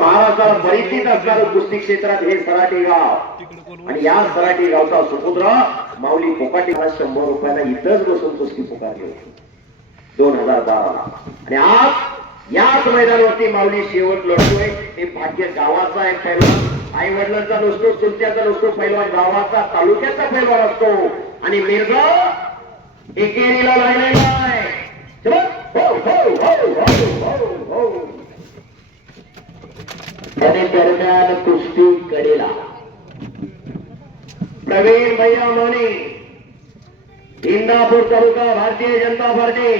महाराष्ट्राला परिचित असणारं कुस्ती क्षेत्रात हे सराटी गाव आणि या सराटी गावचा सुपुत्र माऊली कोकाटेला 100 रुपयाला इथंच बसून कुस्ती पुकारली होती 2012 आणि आज याच मैदानावरती माऊली शेवट लढतोय. हे भाग्य गावाचा आहे पैलवान, आई वडिलांचा नसतो, चुलत्याचा नसतो, पैलवान गावाचा तालुक्याचा पैलवान असतो आणि मिर्झा एकेरीला लढलेला आहे. दरम्यान कुस्ती कडेला प्रवीण भैया माने इंदापूर तालुका भारतीय जनता पार्टी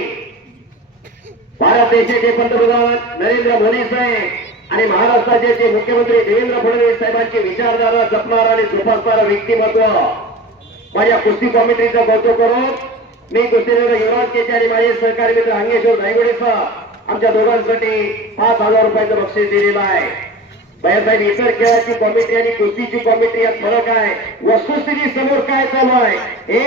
भारत देशाचे पंतप्रधान नरेंद्र मोदी साहेब आणि महाराष्ट्राचे जे मुख्यमंत्री देवेंद्र फडणवीस साहेबांची विचारधारा जपणारा आणि जोपासणारा व्यक्तिमत्व माझ्या कुस्ती कमिटीचं कौतुक करून मी कुस्तीवीर युवराज केचे आणि माझे सहकारी मित्र अंगेश्वर धायगुडेसह आमच्या दोघांसाठी 5,000 रुपयाचं बक्षीस दिलेलं आहे. भैयासाहेब, इतर खेळाची कमिटी आणि कुस्तीची कमिटी यात फरक आहे. वस्तुस्थिती समोर काय चालू आहे हे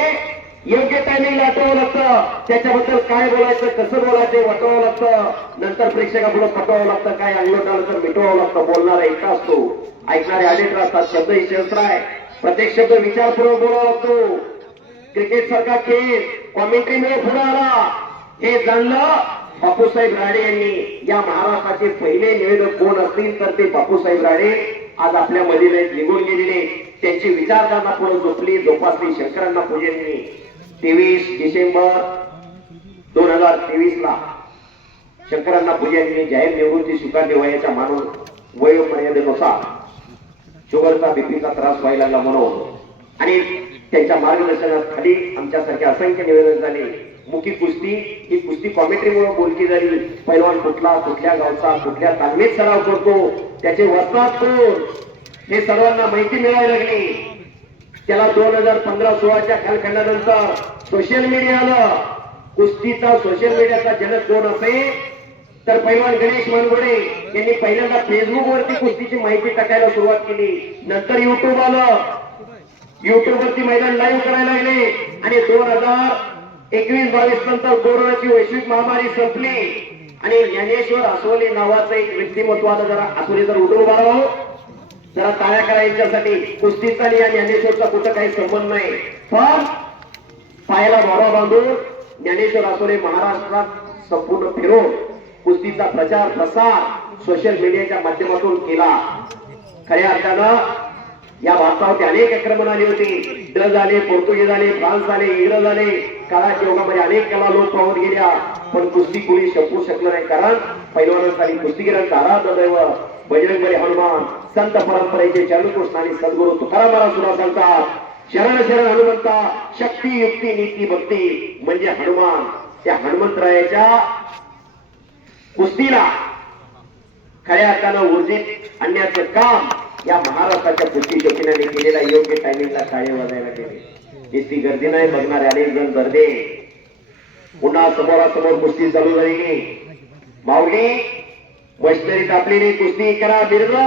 योग्य टायमिंगला आठवावं लागतं. त्याच्याबद्दल काय बोलायचं, कसं बोलायचं वाटवावं लागतं. नंतर प्रेक्षकापुढे पटवावं लागतं. काय अंगलट आलं तर मिटवावं लागतं. बोलणारा एका असतो, ऐकणारे अनेक असतात. शब्द ही शस्त्र आहे. प्रत्येक शब्द विचारपूर्वक बोलावा लागतो. क्रिकेट सारखा खेळ कॉमेंट्रीमुळे पुढे आला हे जाणलं बापूसाहेब राणे यांनी. या महाराष्ट्राचे पहिले निवेदक कोण असतील तर ते बापूसाहेब राणे आज आपल्या मध्ये निघून गेलेले. त्यांची विचारधारणा पुढे जोपली, जोपासली. शंकरांना पूजननी 23 डिसेंबर 2023 ला शंकरांना पूजननी जाहीर निवृत्ती स्वीकारली. वयाच्या मानून वयोमर्यादेनुसार शुगरचा बीपीचा त्रास व्हायला लागला म्हणून आणि त्यांच्या मार्गदर्शनाखाली आमच्यासारखे असंख्य निवेदन झाले. मुखी कुस्ती ही कुस्ती कॉमेंट्रीमुळे बोलकी झाली. पैलवान कुठला, कुठल्या गावचा, कुठल्या तालमीत सराव करतो, त्याचे वस्ताद कोण हे सर्वांना माहिती मिळायला लागली. त्याला 2015-16च्या कालखंडानंतर सोशल मीडिया आलं. कुस्तीचा सोशल मीडियाचा जनक कोण असेल तर पैलवान गणेश मानगुडे यांनी पहिल्यांदा फेसबुक वरती कुस्तीची माहिती टाकायला सुरुवात केली. नंतर युट्यूब आलं. युट्यूब वरती मैदान लाईव्ह करायला लागले आणि 2021-22 नंतर कोरोनाची वैश्विक महामारी संपली आणि ज्ञानेश्वर आसोले नावाचं एक व्यक्तिमत्व आलं. जरा आसोले जर उठून उभा राहो, जरा टाळ्या करायच्यासाठी. कुस्तीचा आणि ज्ञानेश्वरचा कुठं काही संबंध नाही, पण पायाला मोरा बांधून ज्ञानेश्वर आसोले महाराष्ट्रात संपूर्ण फिरून कुस्तीचा प्रचार प्रसार सोशल मीडियाच्या माध्यमातून केला. खऱ्या अर्थानं या भारतावरती अनेक आक्रमण आली होती. डच आले, पोर्तुगीज आले, फ्रान्स आले, इंग्रज आले. काळाच्या योगामध्ये अनेक कला लोप पावत गेल्या, पण कुस्ती कुणी शपू शकलं नाही. कारण पैलवानांसाठी कुस्तीगिरांचा आराध्य दैवत बजरंगबली हनुमान संत परंपरेचे चरणकृष्ण आणि सद्गुरू तुकाराम महाराज सुद्धा सांगतात, शरण शरण हनुमंता, शक्ती युक्ती नीती भक्ती म्हणजे हनुमान. त्या हनुमंतरायाच्या कुस्तीला खऱ्या अर्थानं ऊर्जित आणण्याचं काम या महाराष्ट्राच्या कुस्ती शौकीनाने केलेला. योग्य टायमिंगला टाळे वाजायला गेले. इतकी गर्दी नाही, बघणारे अनेक जण गर्दे. पुन्हा समोरासमोर कुस्ती चालू झाली. माऊली मशनरी तापलेली कुस्ती करा. बिरजा